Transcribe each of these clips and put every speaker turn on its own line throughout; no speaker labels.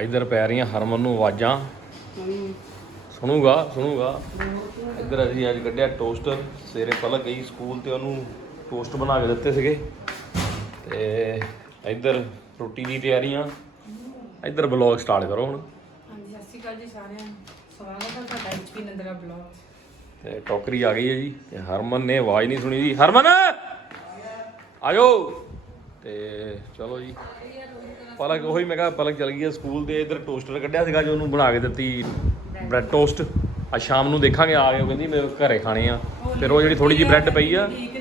ਇਧਰ ਪੈ ਰਹੀਆਂ ਹਰਮਨ ਨੂੰ ਆਵਾਜ਼ਾਂ। ਸੁਣੂਗਾ ਸੁਣੂਗਾ। ਇੱਧਰ ਅਸੀਂ ਅੱਜ ਕੱਢਿਆ ਟੋਸਟਰ ਸਵੇਰੇ ਪਹਿਲਾਂ ਗਈ ਸਕੂਲ ਤੇ ਉਹਨੂੰ ਟੋਸਟ ਬਣਾ ਕੇ ਦਿੱਤੇ ਸੀਗੇ। ਤੇ ਇੱਧਰ ਰੋਟੀ ਦੀ ਤਿਆਰੀਆਂ। ਇੱਧਰ ਬਲੌਗ ਸਟਾਰਟ ਕਰੋ ਹੁਣ।
ਹਾਂਜੀ ਸਤਿ ਸ਼੍ਰੀ ਅਕਾਲ ਜੀ ਸਾਰਿਆਂ ਨੂੰ। ਸਵਾਗਤ ਹੈ ਤੁਹਾਡਾ ਐਚਪੀ ਨੰਦਰਾ ਬਲੌਗ
ਤੇ ਟੋਕਰੀ ਆ ਗਈ ਹੈ ਜੀ। ਤੇ ਹਰਮਨ ਨੇ ਆਵਾਜ਼ ਨਹੀਂ ਸੁਣੀ ਜੀ। ਹਰਮਨ! ਆਜੋ! ਤੇ ਚਲੋ ਜੀ। ਪਲਕ ਉਹੀ ਮੈਂ ਕਿਹਾ ਪਲਕ ਚਲ ਗਈ ਹੈ ਸਕੂਲ ਤੇ, ਇੱਧਰ ਟੋਸਟਰ ਕੱਢਿਆ ਸੀਗਾ ਜੋ, ਉਹਨੂੰ ਬਣਾ ਕੇ ਦਿੱਤੀ ਬ੍ਰੈਡ ਟੋਸਟ ਅੱਜ ਸ਼ਾਮ ਨੂੰ ਦੇਖਾਂਗੇ, ਆ ਗਏ, ਉਹ ਕਹਿੰਦੀ ਮੈਂ ਘਰੇ ਖਾਣੇ ਆ। ਫਿਰ ਉਹ ਜਿਹੜੀ ਥੋੜੀ ਜਿਹੀ ਬ੍ਰੈਡ ਪਈ ਆ
ਠੀਕ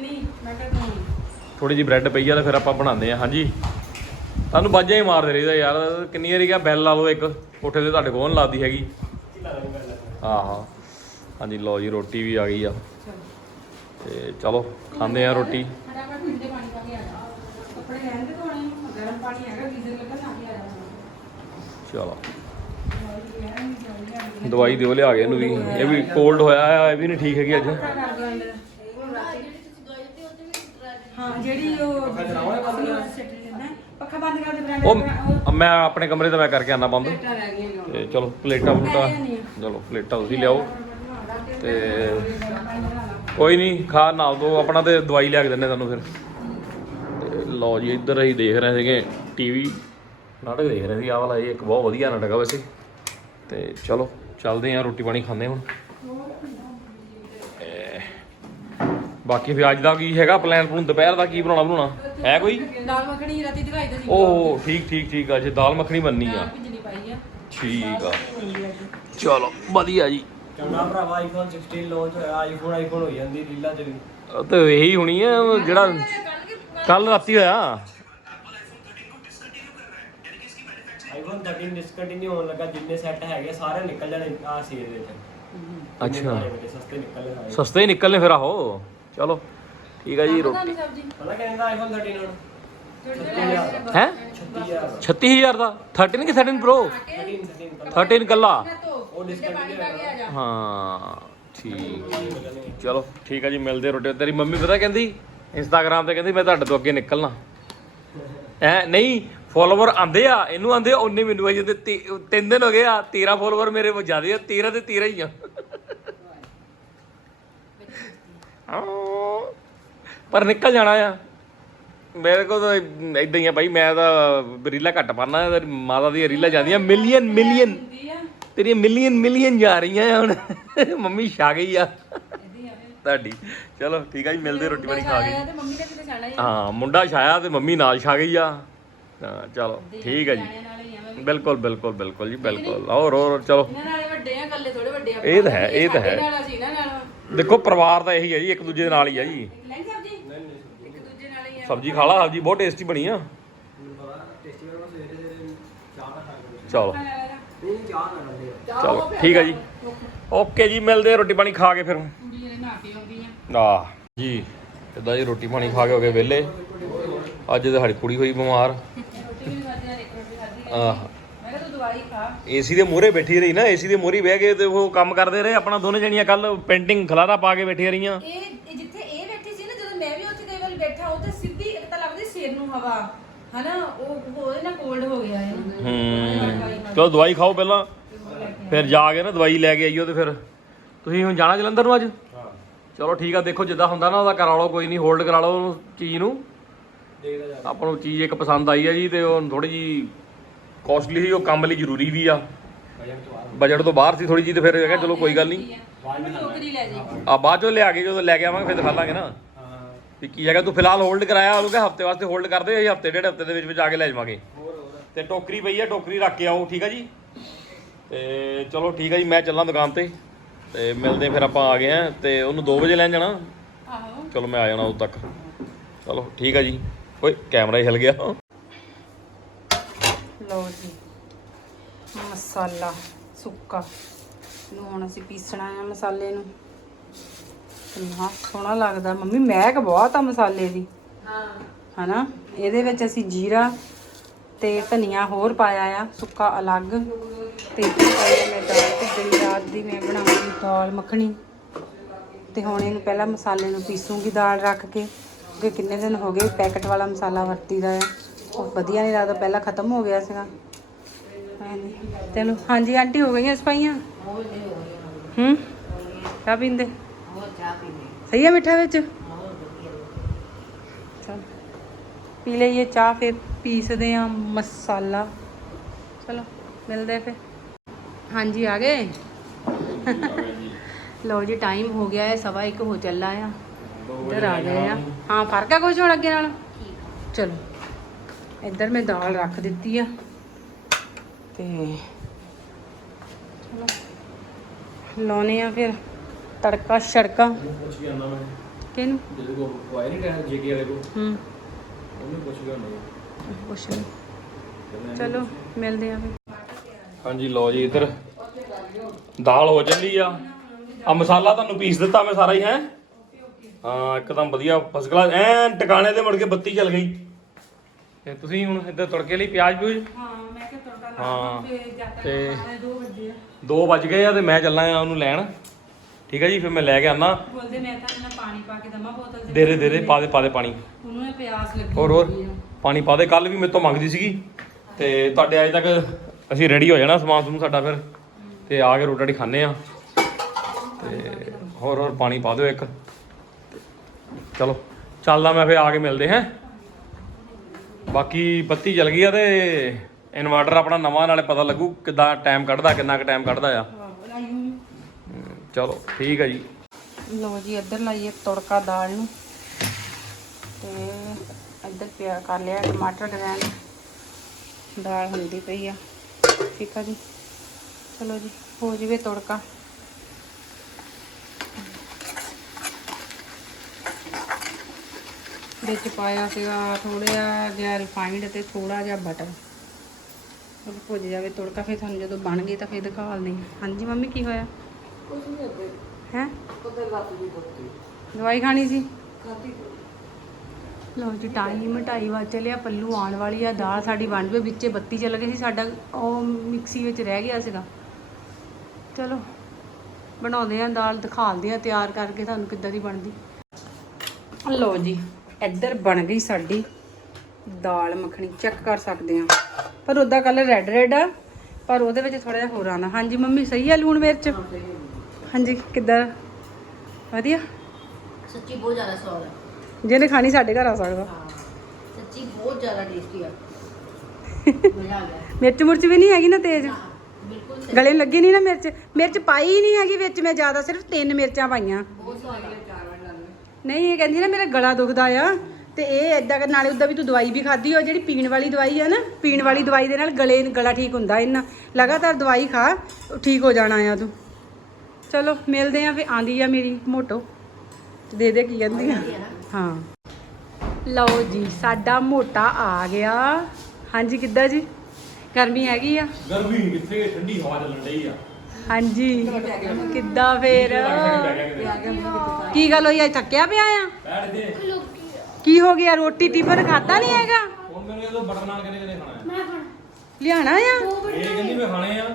ਥੋੜੀ ਜਿਹੀ ਬ੍ਰੈਡ ਪਈ ਆ ਤਾਂ ਫਿਰ ਆਪਾਂ ਬਣਾਉਂਦੇ ਆ, ਹਾਂਜੀ। ਤੁਹਾਨੂੰ ਬਾਜਾਂ ਹੀ ਮਾਰਦੇ ਰਹੀਦਾ ਯਾਰ, ਕਿੰਨੀ ਵਾਰੀ ਕਿਹਾ ਬੈਲ ਲਾ ਲਓ ਇੱਕ, ਕੋਠੇ ਤੇ ਤੁਹਾਡੇ ਕੋਲ ਨੀ ਲੱਗਦੀ ਹੈਗੀ। ਆਹਾ ਹਾਂਜੀ, ਲਓ ਜੀ, ਰੋਟੀ ਵੀ ਆ ਗਈ ਆ। ਤੇ ਚਲੋ, ਖਾਂਦੇ ਆ ਰੋਟੀ
ਫਟਾਫਟ ਠੰਡੇ ਪਾਣੀ ਪਾ ਕੇ ਆ ਜਾ ਕੱਪੜੇ ਰਹਿਣ ਦੇ ਧੋਣੇ ਨੂੰ ਗਰਮ ਪਾਣੀ ਹੈਗਾ ਗੀਜ਼ਰ ਲੱਗਾ ਨਾ ਕੇ ਆ ਜਾ
ਚਲੋ। ਦਵਾਈ ਦਿਓ ਲਿਆ ਕੇ ਇਹਨੂੰ ਵੀ। ਇਹ ਵੀ ਕੋਲਡ ਹੋਇਆ ਆ ਇਹ ਵੀ ਨਹੀਂ ਠੀਕ ਹੈਗੀ ਅੱਜ।
ਹਾਂ ਜਿਹੜੀ ਉਹ ਸੈਟ ਲੈਣਾ ਪੱਖਾ ਬੰਦ ਕਰ ਦੇ ਬ੍ਰਾਂਡ
ਉਹ ਮੈਂ ਆਪਣੇ ਕਮਰੇ ਤੋਂ ਮੈਂ ਕਰਕੇ ਆਣਾ ਬੰਦ। ਤੇ ਚਲੋ ਪਲੇਟਾਂ ਪਲੂਟਾਂ। ਚਲੋ ਪਲੇਟਾਂ ਤੁਸੀਂ ਲਿਆਓ। ਤੇ ਕੋਈ ਨਹੀਂ ਖਾ ਨਾਲ ਦੋ ਆਪਣਾ ਤੇ ਦਵਾਈ ਲਿਆ ਕੇ ਦਿੰਨੇ ਤੁਹਾਨੂੰ ਫਿਰ। ਲਓ ਜੀ ਇੱਧਰ ਅਸੀਂ ਦੇਖ ਰਹੇ ਸੀਗੇ ਟੀਵੀ ਨਾਟਕ ਦੇਖ ਰਹੇ ਸੀ ਆਹ ਵਾਲਾ ਇਹ ਇੱਕ ਬਹੁਤ ਵਧੀਆ ਨਾਟਕ ਆ ਵੈਸੇ। ਤੇ ਚਲੋ ਚੱਲਦੇ ਆਂ ਰੋਟੀ ਪਾਣੀ ਖਾਂਦੇ ਹੁਣ। ਬਾਕੀ ਫਿਰ ਅੱਜ ਦਾ ਕੀ ਹੈਗਾ ਪਲਾਨ ਪਲੂਨ? ਦੁਪਹਿਰ ਦਾ ਕੀ ਬਣਾਉਣਾ ਬਣਾਉਣਾ? ਹੈ ਕੋਈ?
ਦਾਲ ਮੱਖਣੀ ਰਾਤੀ ਦਿਖਾਈ ਤਾਂ ਸੀ।
ਓਹ ਠੀਕ ਠੀਕ ਠੀਕ ਆ ਜੇ ਦਾਲ ਮੱਖਣੀ ਬਣਨੀ ਆ।
ਭਿਜਣੀ ਪਾਈ ਆ।
ਠੀਕ ਆ। ਚਲੋ ਵਧੀਆ ਜੀ।
ਚੰਗਾ ਭਰਾਵਾ ਆਈਫੋਨ 16 ਲਾਂਚ ਹੋਇਆ ਆਈਫੋਨ ਆਈਫੋਨ ਹੋ ਜਾਂਦੀ ਰੀਲਾਂ ਚ ਵੀ।
ਉਹ ਤੇ ਇਹੀ ਹੋਣੀ ਆ ਜਿਹੜਾ ਕੱਲ ਰਾਤੀ ਹੋਇਆ।
ਆਈਫੋਨ 13 ਡਿਸਕੰਟੀਨਿਊ ਹੋਣ ਲੱਗਾ ਜਿੰਨੇ ਸੈੱਟ ਹੈਗੇ ਸਾਰੇ ਨਿਕਲ ਜਾਣੇ ਆ ਸੇਲ ਦੇ ਵਿੱਚ
ਅੱਛਾ।
ਸਸਤੇ ਨਿਕਲਣੇ ਸਾਰੇ।
ਸਸਤੇ ਹੀ ਨਿਕਲਨੇ ਫਿਰ ਆਹੋ। ਚਲੋ ਠੀਕ ਆ ਜੀ ਰੋਟੀ
ਸਬਜ਼ੀ?
ਪਤਾ ਕਹਿੰਦਾ ਆਈਫੋਨ 13 ਹੁਣ।
ਹੈ?
36000
36000 ਦਾ? 13 ਕਿ 13 ਪ੍ਰੋ
13 13
13 ਕੱਲਾ
ਉਹ ਡਿਸਕੰਟੀਨਿਊ
ਹਾਂ ਠੀਕ। ਚਲੋ ਠੀਕ ਆ ਜੀ ਮਿਲਦੇ ਰੋਟੀ ਤੇਰੀ ਮੰਮੀ ਪਤਾ ਕਹਿੰਦੀ? ਇੰਸਟਾਗ੍ਰam ਤੇ ਕਹਿੰਦੀ, ਮੈਂ ਤੁਹਾਡੇ ਤੋਂ ਅੱਗੇ ਨਿਕਲਣਾ। ਐ ਨਹੀਂ ਫੋਲੋਵਰ ਆਂਦੇ ਆ, ਇਹਨੂੰ ਆਂਦੇ ਆ, ਉਹਨੇ ਮੈਨੂੰ ਆਈ ਜਾਂਦੇ ਤੀ- ਤਿੰਨ ਦਿਨ ਹੋ ਗਏ ਆ 13 ਫੋਲੋਵਰ ਮੇਰੇ ਕੋਲ ਜ਼ਿਆਦੇ ਆ 13 ਤੇ 13 ਹੀ ਆ। ਪਰ ਨਿਕਲ ਜਾਣਾ ਆ। ਮੇਰੇ ਕੋਲ ਤਾਂ ਇਦਾਂ ਹੀ ਆ ਭਾਈ ਮੈਂ ਤਾਂ ਰੀਲਾ ਘੱਟ ਪਾਣਾ ਮਾਤਾ ਦੀ ਰੀਲਾ ਜਾਂਦੀਆਂ ਮਿਲੀਅਨ ਮਿਲੀਅਨ
ਹੁੰਦੀ
ਤੇਰੀਆਂ ਮਿਲੀਅਨ ਮਿਲੀਅਨ ਜਾ ਰਹੀਆਂ ਆ ਹੁਣ। ਮੰਮੀ ਛਾ ਗਈ ਆ। ਤੁਹਾਡੀ। ਚਲੋ ਠੀਕ ਆ ਜੀ ਮਿਲਦੇ ਰੋਟੀ ਪਾਣੀ ਖਾ ਕੇ
ਤੇ ਮੰਮੀ ਨੇ ਕਿਤੇ ਜਾਣਾ ਹੀ
ਹਾਂ ਮੁੰਡਾ ਛਾਇਆ ਤੇ ਮੰਮੀ ਨਾਲ ਛਾ ਗਈ ਆ। ਹਾਂ ਚਲੋ ਠੀਕ ਆ ਜੀ।
ਨਾਲ ਹੀ ਆ ਮੈਂ ਵੀ।
ਬਿਲਕੁਲ ਬਿਲਕੁਲ ਬਿਲਕੁਲ ਜੀ ਬਿਲਕੁਲ। ਹੋਰ ਹੋਰ ਚਲੋ।
ਇਹਨਾਂ ਨਾਲੇ ਵੱਡੇ ਆ ਕੱਲੇ ਥੋੜੇ ਵੱਡੇ ਆ।
ਇਹ ਤਾਂ ਹੈ, ਇਹ ਤਾਂ ਹੈ।
ਸਾਡੇ ਨਾਲ ਅਸੀਂ ਨਾ ਨਾਲ।
ਦੇਖੋ ਪਰਿਵਾਰ ਤਾਂ ਇਹੀ ਹੈ ਜੀ ਇੱਕ ਦੂਜੇ ਦੇ ਨਾਲ ਹੀ ਆ ਜੀ।
ਸਬਜ਼ੀ? ਇੱਕ ਦੂਜੇ ਨਾਲ ਹੀ ਆ।
ਸਬਜ਼ੀ ਖਾ ਲਾ ਸਬਜ਼ੀ ਬਹੁਤ ਟੇਸਟੀ ਬਣੀ ਆ।
ਦਾ
ਚਲੋ। ਚਲੋ ਠੀਕ ਆ ਜੀ। ਓਕੇ ਜੀ ਮਿਲਦੇ ਆ ਰੋਟੀ ਪਾਣੀ ਖਾ ਕੇ ਫਿਰ।
ਆ।
ਜੀ ਇਦਾਂ ਜੀ ਰੋਟੀ ਪਾਣੀ ਖਾ ਕੇ ਹੋ ਗਏ ਵਿਹਲੇ। ਅੱਜ ਤੇ ਸਾਡੀ ਕੁੜੀ ਹੋਈ ਬਿਮਾਰ। ਆਹ। ਏਸੀ ਦੇ ਮੂਹਰੇ ਬੈਠੀ ਰਹੀ ਨਾ ਏਸੀ ਦੇ ਮੂਹਰੇ ਬਹਿ ਕੇ ਤੇ ਉਹ ਕੰਮ ਕਰਦੇ ਰਹੇ ਆਪਣਾ ਦੋਨੇ ਜਣੀਆਂ ਕੱਲ ਪੇਂਟਿੰਗ ਖਲਾਰਾ ਪਾ ਕੇ ਬੈਠੀਆਂ ਰਹੀਆਂ।
ਇਹ ਜਿੱਥੇ ਇਹ ਬੈਠੀ ਸੀ ਨਾ ਜਦੋਂ ਮੈਂ ਵੀ ਉੱਥੇ ਕਈ ਵਾਰ ਬੈਠਾ ਉਹ ਤੇ ਸਿੱਧੀ ਇੱਕ ਤਾਂ ਲੱਗਦੀ ਸਿਰ ਨੂੰ ਹਵਾ। ਹਨਾ ਉਹ ਹੋਏ ਨਾ ਕੋਲਡ ਹੋ ਗਿਆ ਇਹ
ਹੂੰ। ਚਲੋ ਦਵਾਈ ਖਾਓ ਪਹਿਲਾਂ ਫਿਰ ਜਾ ਕੇ ਨਾ ਦਵਾਈ ਲੈ ਕੇ ਆਈਓ ਤੇ ਫਿਰ। ਤੁਸੀਂ ਹੁਣ ਜਾਣਾ ਜਲੰਧਰ ਨੂੰ ਅੱਜ? ਚਲੋ ਠੀਕ ਆ ਦੇਖੋ ਜਿੱਦਾਂ ਹੁੰਦਾ ਨਾ ਉਹਦਾ ਕਰਾ ਲਓ ਕੋਈ ਨਹੀਂ ਹੋਲਡ ਕਰਾ ਲਓ ਉਹਨੂੰ ਚੀਜ਼ ਨੂੰ।
ਦੇਖਦਾ ਜਾ
ਆਪਾਂ ਨੂੰ ਚੀਜ਼ ਇੱਕ ਪਸੰਦ ਆਈ ਹੈ ਜੀ ਤੇ ਉਹ ਥੋੜੀ ਜੀ ਕਾਸਟਲੀ ਸੀ ਉਹ ਕੰਮ ਲਈ ਜ਼ਰੂਰੀ ਵੀ ਆ।
ਬਜਟ ਤੋਂ
ਬਾਹਰ। ਸੀ ਥੋੜੀ ਜੀ ਤੇ ਫਿਰ ਹੈਗਾ ਚਲੋ ਕੋਈ ਗੱਲ ਨਹੀਂ।
ਟੋਕਰੀ ਲੈ ਜੀ
ਆ ਬਾਅਦ ਚੋਂ ਲਿਆ ਕੇ ਜਦੋਂ ਲੈ ਕੇ ਆਵਾਂਗੇ ਫਿਰ ਦਿਖਾ ਲਾਂਗੇ ਨਾ।
ਹਾਂ।
ਵੀ ਕੀ ਹੈਗਾ ਤੂੰ ਫਿਲਹਾਲ ਹੋਲਡ ਕਰਾਇਆ ਉਹਨੂੰ ਕਿ ਹਫ਼ਤੇ ਵਾਸਤੇ ਹੋਲਡ ਕਰਦੇ ਅਸੀਂ ਹਫ਼ਤੇ ਡੇਢ ਹਫ਼ਤੇ ਦੇ ਵਿੱਚ ਵਿੱਚ ਆ ਕੇ ਲੈ ਜਾਵਾਂਗੇ। ਤੇ ਟੋਕਰੀ ਪਈ ਆ ਟੋਕਰੀ ਰੱਖ ਕੇ ਆਓ ਠੀਕ ਆ ਜੀ? ਤੇ ਚਲੋ ਠੀਕ ਆ ਜੀ ਮੈਂ ਚੱਲਾਂ ਦੁਕਾਨ ਤੇ। ਤੇ ਮਿਲਦੇ ਫਿਰ ਆਪਾਂ ਆ ਗਏ ਆ ਤੇ ਉਹਨੂੰ 2 ਵਜੇ ਲੈਣ ਜਾਣਾ?
ਆਹੋ।
ਚਲੋ ਮੈਂ ਆ ਜਾਣਾ ਉਦੋਂ ਤੱਕ। ਚਲੋ ਠੀਕ ਆ ਜੀ। ਓਏ ਕੈਮਰਾ ਹੀ ਹਿਲ ਗਿਆ।
ਲਓ ਜੀ ਮਸਾਲਾ ਸੁੱਕਾ। ਨੂੰ ਹੁਣ ਅਸੀਂ ਪੀਸਣਾ ਆ ਮਸਾਲੇ ਨੂੰ। ਕਿੰਨਾ ਸੋਹਣਾ ਲੱਗਦਾ। ਮੰਮੀ ਮਹਿਕ ਬਹੁਤ ਆ ਮਸਾਲੇ ਦੀ। ਹਾਂ। ਹਨਾ? ਇਹਦੇ ਵਿੱਚ ਅਸੀਂ ਜੀਰਾ ਤੇ ਧਨੀਆ ਹੋਰ ਪਾਇਆ ਆ ਸੁੱਕਾ ਅਲੱਗ। ਤੇ ਆ ਮੈਂ ਦਾਲ ਭਿੱਜਣੀ ਰਾਤ ਦੀ ਮੈਂ ਬਣਾਉਂਗੀ ਦਾਲ ਮੱਖਣੀ। ਤੇ ਹੁਣ ਇਹਨੂੰ ਪਹਿਲਾਂ ਮਸਾਲੇ ਨੂੰ ਪੀਸੂਗੀ ਦਾਲ ਰੱਖ ਕੇ। ਕਿਉਂਕਿ ਕਿੰਨੇ ਦਿਨ ਹੋ ਗਏ ਪੈਕਟ ਵਾਲਾ ਮਸਾਲਾ ਵਰਤੀਦਾ ਆ। ਉਹ ਵਧੀਆ ਨਹੀਂ ਲੱਗਦਾ ਪਹਿਲਾਂ ਖਤਮ ਹੋ ਗਿਆ ਸੀਗਾ। ਚਲੋ ਹਾਂਜੀ ਆਂਟੀ ਹੋ ਗਈਆਂ ਸਫਾਈਆਂ? ਹੂੰ ਚਾਹ ਪੀਂਦੇ? ਸਹੀ ਹੈ ਮਿੱਠਾ ਵਿੱਚ ਚਲ ਪੀ ਲਈਏ ਚਾਹ ਫਿਰ ਪੀਸਦੇ ਆ ਮਸਾਲਾ। ਚਲੋ ਮਿਲਦੇ ਫਿਰ। ਹਾਂਜੀ ਆ ਗਏ? ਲਓ ਜੀ ਟਾਈਮ ਹੋ ਗਿਆ ਹੈ ਸਵਾ ਇੱਕ ਹੋ ਚੱਲਾ ਆ ਇੱਧਰ ਆ ਗਏ ਆ। ਹਾਂ ਫ਼ਰਕ ਆ ਕੁਝ ਹੁਣ ਅੱਗੇ ਨਾਲ? ਚਲੋ ਇੱਧਰ ਮੈਂ ਦਾਲ ਰੱਖ ਦਿੱਤੀ ਆ। ਤੇ ਚਲੋ ਲਾਉਨੇ ਆ ਫਿਰ ਤੜਕਾ ਛੜਕਾ ਕਿਹਨੂੰ?
ਜਿਹਦੇ ਕੋ ਵਾਇਰ ਨਹੀਂ ਟਾਇਰ ਜੇਕੇ ਵਾਲੇ ਕੋ
ਹੂੰ।
ਉਹਨੂੰ ਪੁੱਛ ਕੇ ਆਣਾ
ਕੁਛ ਨਹੀਂ ਚਲੋ ਮਿਲਦੇ ਆ ਫਿਰ।
ਹਾਂਜੀ ਲਓ ਜੀ ਇੱਧਰ। ਦਾਲ ਹੋ ਚੱਲੀ ਆ। ਆ ਮਸਾਲਾ ਤੁਹਾਨੂੰ ਪੀਸ ਦਿੱਤਾ ਮੈਂ ਸਾਰਾ ਹੀ ਹੈ? ਹਾਂ ਇੱਕਦਮ ਵਧੀਆ ਫਸਟ ਕਲਾਸ ਐਨ ਟਿਕਾਣੇ ਤੇ ਮੁੜ ਕੇ ਬੱਤੀ ਚੱਲ ਗਈ। ਤੇ ਤੁਸੀਂ ਹੁਣ ਇੱਧਰ ਤੜਕੇ ਲਈ ਪਿਆਜ਼ ਪਿਊਜ਼?
ਹਾਂ ਮੈਂ ਕਿਹਾ ਤੜਕਾ
ਹਾਂ ਤੇ
2 ਵਜੇ
2 ਵੱਜ ਗਏ ਆ ਤੇ ਮੈਂ ਚੱਲਾਂ ਆ ਉਹਨੂੰ ਲੈਣ। ਠੀਕ ਹੈ ਜੀ ਫਿਰ ਮੈਂ ਲੈ ਕੇ ਆਣਾ
ਬੋਲਦੇ ਮੈਂ ਤਾਂ ਇਹਨਾਂ ਪਾਣੀ ਪਾ ਕੇ ਦਮਾ ਬੋਤਲ
ਦੇ ਦੇ ਦੇ ਦੇ ਪਾ ਦੇ ਪਾ ਦੇ ਪਾਣੀ।
ਉਹਨੂੰ ਇਹ ਪਿਆਸ ਲੱਗੀ
ਹੋਰ ਹੋਰ। ਪਾਣੀ ਪਾ ਦੇ ਕੱਲ ਵੀ ਮੇਰੇ ਤੋਂ ਮੰਗਦੀ ਸੀਗੀ। ਤੇ ਤੁਹਾਡੇ ਅਜੇ ਤੱਕ ਅਸੀਂ ਰੈਡੀ ਹੋ ਜਾਣਾ ਸਮਾਨ ਸਮੂਨ ਸਾਡਾ ਫਿਰ। ਤੇ ਆ ਕੇ ਰੋਟੀ ਰਾਟੀ ਖਾਣੇ ਆ ਤੇ ਹੋਰ ਹੋਰ ਪਾਣੀ ਪਾ ਦਿਓ ਇੱਕ। ਚਲੋ ਚੱਲਦਾ ਮੈਂ ਫਿਰ ਆ ਕੇ ਮਿਲਦੇ ਹਾਂ। ਬਾਕੀ ਬੱਤੀ ਚਲ ਗਈ ਆ ਤੇ ਇਨਵਰਟਰ ਆਪਣਾ ਨਵਾਂ ਨਾਲੇ ਪਤਾ ਲੱਗੂ ਕਿੱਦਾਂ ਟਾਈਮ ਕੱਢਦਾ ਕਿੰਨਾ ਕੁ ਟਾਈਮ ਕੱਢਦਾ ਆ। ਚਲੋ, ਠੀਕ ਹੈ ਜੀ।
ਲੋ ਜੀ, ਇੱਧਰ ਲਾਈਏ ਤੜਕਾ ਦਾਲ ਨੂੰ। ਤੇ ਇੱਧਰ ਪਿਆ ਕਰ ਲਿਆ ਟਮਾਟਰ ਗ੍ਰੈਂਡ। ਦਾਲ ਹੁੰਦੀ ਪਈ ਆ। ਠੀਕ ਆ ਜੀ। ਚਲੋ ਜੀ, ਹੋ ਜਵੇ ਤੜਕਾ। ਵਿੱਚ ਪਾਇਆ ਸੀਗਾ ਥੋੜਾ ਜਿਹਾ ਰਿਫਾਈਨਡ ਤੇ ਥੋੜਾ ਜਿਹਾ ਬਟਰ ਉਹ ਭੁੱਜ ਜਾਵੇ ਤੜਕਾ, ਫਿਰ ਤੁਹਾਨੂੰ ਜਦੋਂ ਬਣ ਗਈ ਤਾਂ ਫਿਰ ਦਿਖਾ ਦਿਖਾਲਣੀ ਹਾਂਜੀ, ਮੰਮੀ, ਕੀ ਹੋਇਆ? ਹੈ? ਦਵਾਈ ਖਾਣੀ ਸੀ? ਲਓ ਜੀ ਟਾਈਮ ਢਾਈ ਵਜ ਚੱਲਿਆ ਪੱਲੂ ਆਉਣ ਵਾਲੀ ਆ ਦਾਲ ਸਾਡੀ ਬਣ ਜਵੇ ਵਿੱਚੇ ਬੱਤੀ ਚੱਲ ਗਈ ਸੀ ਸਾਡਾ ਉਹ ਮਿਕਸੀ ਵਿੱਚ ਰਹਿ ਗਿਆ ਸੀਗਾ। ਚਲੋ ਬਣਾਉਂਦੇ ਆ ਦਾਲ ਦਿਖਾਲਦੇ ਆ ਤਿਆਰ ਕਰਕੇ ਤੁਹਾਨੂੰ ਕਿੱਦਾਂ ਦੀ ਬਣਦੀ। ਲਓ ਜੀ ਇੱਧਰ ਬਣ ਗਈ ਸਾਡੀ ਦਾਲ ਮੱਖਣੀ ਚੈੱਕ ਕਰ ਸਕਦੇ ਆ ਪਰ ਉਹਦਾ ਕਲਰ ਰੈੱਡ ਰੈੱਡ ਆ ਪਰ ਉਹਦੇ ਵਿੱਚ ਥੋੜਾ ਜਿਹਾ ਹੋਰ ਆਣਾ ਹਾਂਜੀ ਮੰਮੀ ਸਹੀ ਆ ਲੂਣ ਮਿਰਚ? ਹਾਂਜੀ ਕਿੱਦਾਂ? ਵਧੀਆ?
ਸੱਚੀ ਬਹੁਤ ਜ਼ਿਆਦਾ ਸਵਾਦ ਹੈ
ਜਿਹਨੇ ਖਾਣੀ ਸਾਡੇ ਘਰ ਆ ਸਕਦਾ।
ਸੱਚੀ ਬਹੁਤ ਜ਼ਿਆਦਾ ਟੇਸਟੀ ਆ। ਮਜ਼ਾ ਆ ਗਿਆ।
ਮਿਰਚ ਮੁਰਚ ਵੀ ਨਹੀਂ ਹੈਗੀ ਨਾ ਤੇਜ਼?
ਬਿਲਕੁਲ ਸਹੀ।
ਗਲੇ ਨੂੰ ਲੱਗੀ ਨਹੀਂ ਨਾ ਮਿਰਚ? ਮਿਰਚ ਪਾਈ ਹੀ ਨਹੀਂ ਹੈਗੀ ਵਿੱਚ ਮੈਂ ਜ਼ਿਆਦਾ ਸਿਰਫ ਤਿੰਨ ਮਿਰਚਾਂ ਪਾਈਆਂ।
ਬਹੁਤ ਸਵਾਦ ਆ।
ਨਹੀਂ ਇਹ ਕਹਿੰਦੀ ਨਾ ਮੇਰਾ ਗਲਾ ਦੁਖਦਾ ਆ ਤੇ ਇਹ ਏਦਾਂ ਕਰ ਨਾਲੇ ਉਦਾਂ ਵੀ ਤੂੰ ਦਵਾਈ ਵੀ ਖਾਧੀ ਹੋ ਜਿਹੜੀ ਪੀਣ ਵਾਲੀ ਦਵਾਈ ਆ ਨਾ ਪੀਣ ਵਾਲੀ ਦਵਾਈ ਦੇ ਨਾਲ ਗਲੇ ਗਲਾ ਠੀਕ ਹੁੰਦਾ ਇਹਨਾਂ ਲਗਾਤਾਰ ਦਵਾਈ ਖਾ ਠੀਕ ਹੋ ਜਾਣਾ ਆ ਤੂੰ। ਚਲੋ ਮਿਲਦੇ ਆ ਫੇ ਆਂਦੀ ਆ ਮੇਰੀ ਮੋਟੋ। ਦੇ ਦੇ ਕੀ ਕਹਿੰਦੀ ਆ? ਹਾਂ। ਲਓ ਜੀ ਸਾਡਾ ਮੋਟਾ ਆ ਗਿਆ। ਹਾਂਜੀ ਕਿੱਦਾਂ ਜੀ? ਗਰਮੀ ਹੈਗੀ ਆ?
ਗਰਮੀ ਕਿੱਥੇ ਠੰਡੀ ਹਵਾ ਚੱਲਣ ਡਈ ਆ।
ਹਾਂਜੀ। ਕਿੱਦਾਂ ਫੇਰ? ਕੀ ਗੱਲ ਹੋਈ ਅੱਜ ਥੱਕਿਆ ਪਿਆ ਆ?
ਬੈਠ ਦੇ
ਕੀ ਹੋ ਗਿਆ? ਰੋਟੀ ਟਿਫਨ ਖਾਦਾ ਨਹੀਂ ਹੈਗਾ?
ਹੁਣ ਮੈਨੂੰ ਇਹਦੋਂ ਬਟਰ ਨਾਨ ਕਿਹਨੇ ਕਿਹਨੇ ਖਾਣਾ
ਲਿਆਣਾ ਆ?
ਇਹ ਕਹਿੰਦੀ ਮੈਂ ਖਾਣੇ ਆ।